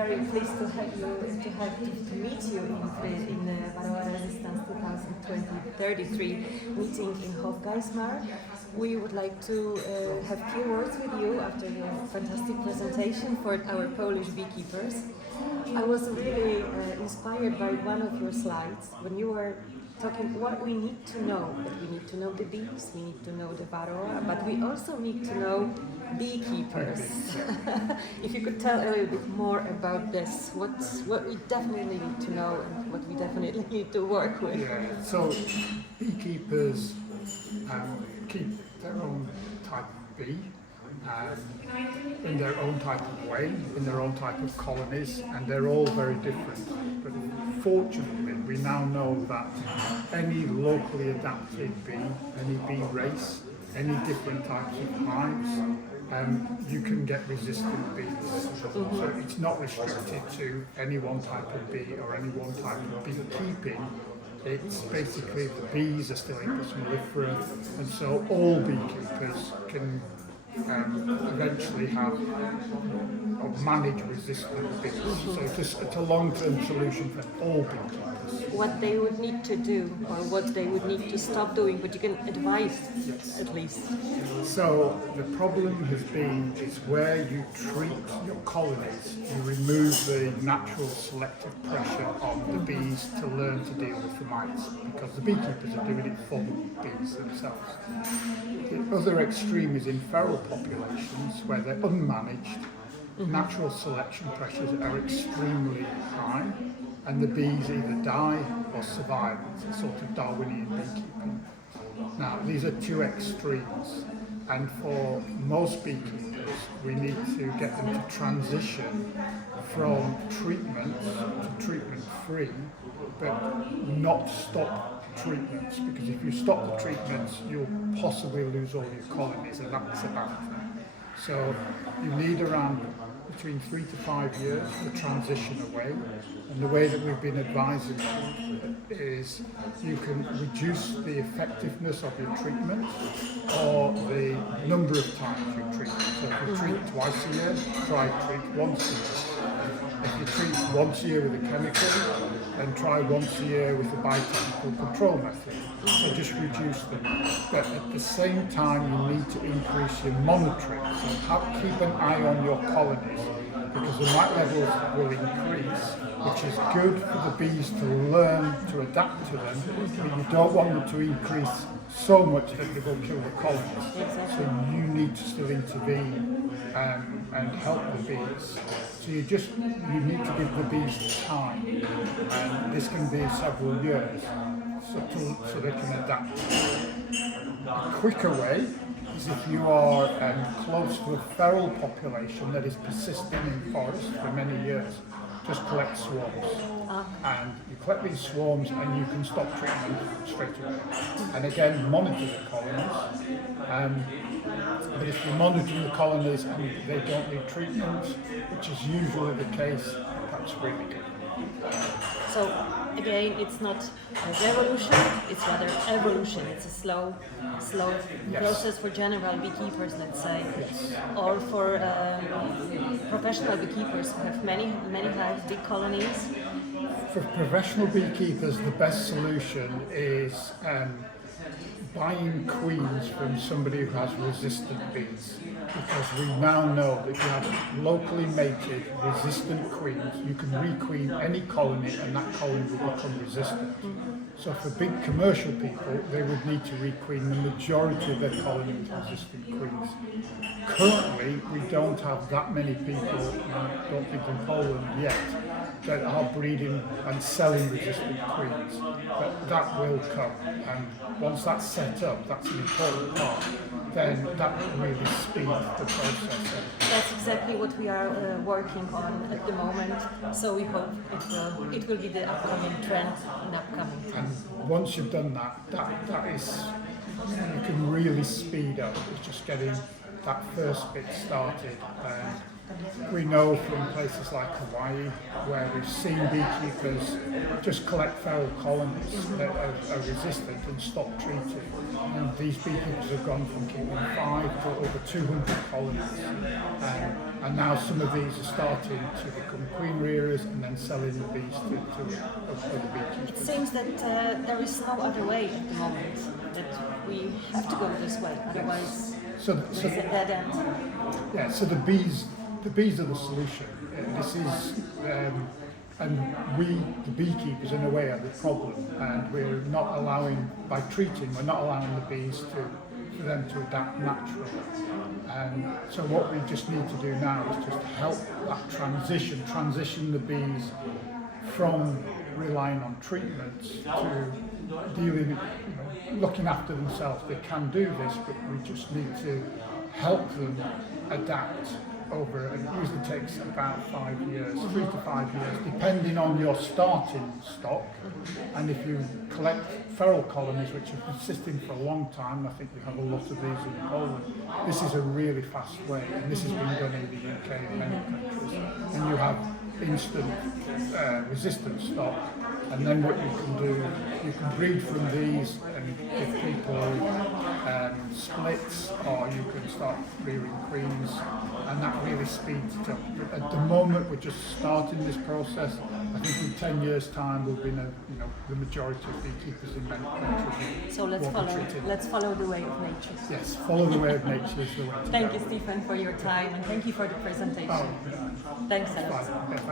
very pleased to meet you in the Varroa Resistance 2033 meeting in Hofgeismar. We would like to have a few words with you after your fantastic presentation for our Polish beekeepers. I was really inspired by one of your slides when you were talking what we need to know. That we need to know the bees, we need to know the Varroa, but we also need to know beekeepers. If you could tell a little bit more about this, what we definitely need to know and what we definitely need to work with. Yeah, so beekeepers keep their own type of bee in their own type of way, in their own type of colonies, and they're all very different. But fortunately, we now know that any locally adapted bee, any bee race, any different types of hives, you can get resistant bees. So it's not restricted to any one type of bee or any one type of beekeeping. It's basically the bees are still Apis mellifera, and so all beekeepers can eventually have or manage resistant bees. So it's a long-term solution for all beekeepers. What they would need to do or what they would need to stop doing, but you can advise at least. So the problem has been is where you treat your colonies, you remove the natural selective pressure on the bees to learn to deal with the mites, because the beekeepers are doing it for the bees themselves. The other extreme is in feral populations where they're unmanaged. Natural selection pressures are extremely high, and the bees either die or survive. It's a sort of Darwinian beekeeping. Now, these are two extremes, and for most beekeepers, we need to get them to transition from treatment to treatment-free, but not stop treatments, because if you stop the treatments, you'll possibly lose all your colonies, and that's a bad thing. So you need around between 3 to 5 years to transition away, and the way that we've been advising is you can reduce the effectiveness of your treatment or the number of times you treat. So if you treat twice a year, try treat once a year. If you treat once a year with a chemical, then try once a year with the biotechnical control method. So just reduce them. But at the same time, you need to increase your monitoring. So keep an eye on your colonies, because the mite levels will increase, which is good for the bees to learn to adapt to them, but you don't want them to increase so much that they will kill the colonies. So you need to still intervene and help the bees. So you need to give the bees time, and this can be several years, so they can adapt. A quicker way is if you are close to a feral population that is persisting in forest for many years, just collect swarms. And you collect these swarms and you can stop treatment straight away. And again, monitor the colonies. But if you monitor the colonies and they don't need treatment, which is usually the case, that's really good. So again, it's not a revolution, it's rather evolution. It's a slow process for general beekeepers, let's say, or for professional beekeepers who have many hives, big colonies. For professional beekeepers, the best solution is buying queens from somebody who has resistant bees, because we now know that if you have locally mated resistant queens, you can requeen any colony and that colony will become resistant. So for big commercial people, they would need to requeen the majority of their colony with resistant queens. Currently, we don't have that many people, I don't think in Poland yet, that are breeding and selling resistant queens, but that will come, and once that's set up, that's an important part, then that will really speed the process up. That's exactly what we are working on at the moment, so we hope it will be the upcoming trend in upcoming time. And once you've done that is, you can really speed up. It's just getting that first bit started. We know from places like Hawaii, where we've seen beekeepers just collect feral colonies that are resistant and stop treating. And these beekeepers have gone from keeping 5 to over 200 colonies. And now some of these are starting to become queen rearers and then selling the bees to other beekeepers. It seems that there is no other way at the moment, that we have to go this way, otherwise it's a dead end. Yeah, so the bees are the solution. This is, and we, the beekeepers, in a way, are the problem. And we're not allowing, by treating, we're not allowing the bees for them to adapt naturally. And so what we just need to do now is just help that transition the bees from relying on treatments to dealing, looking after themselves. They can do this, but we just need to help them adapt over, it usually takes about 5 years, 3 to 5 years, depending on your starting stock. And if you collect feral colonies, which are persisting for a long time, I think we have a lot of these in Poland, this is a really fast way, and this has been done in the UK and many countries. And you have instant resistant stock, and then what you can do, you can breed from these and give people splits, or you can start rearing queens, and that really speeds it up. At the moment, we're just starting this process. I think in 10 years' time, we'll be, the majority of beekeepers in many countries. So let's follow the way of nature. Yes, follow the way of nature is the way to Thank go. you, Stephen, for your time, and thank you for the presentation. Thanks a lot. Bye.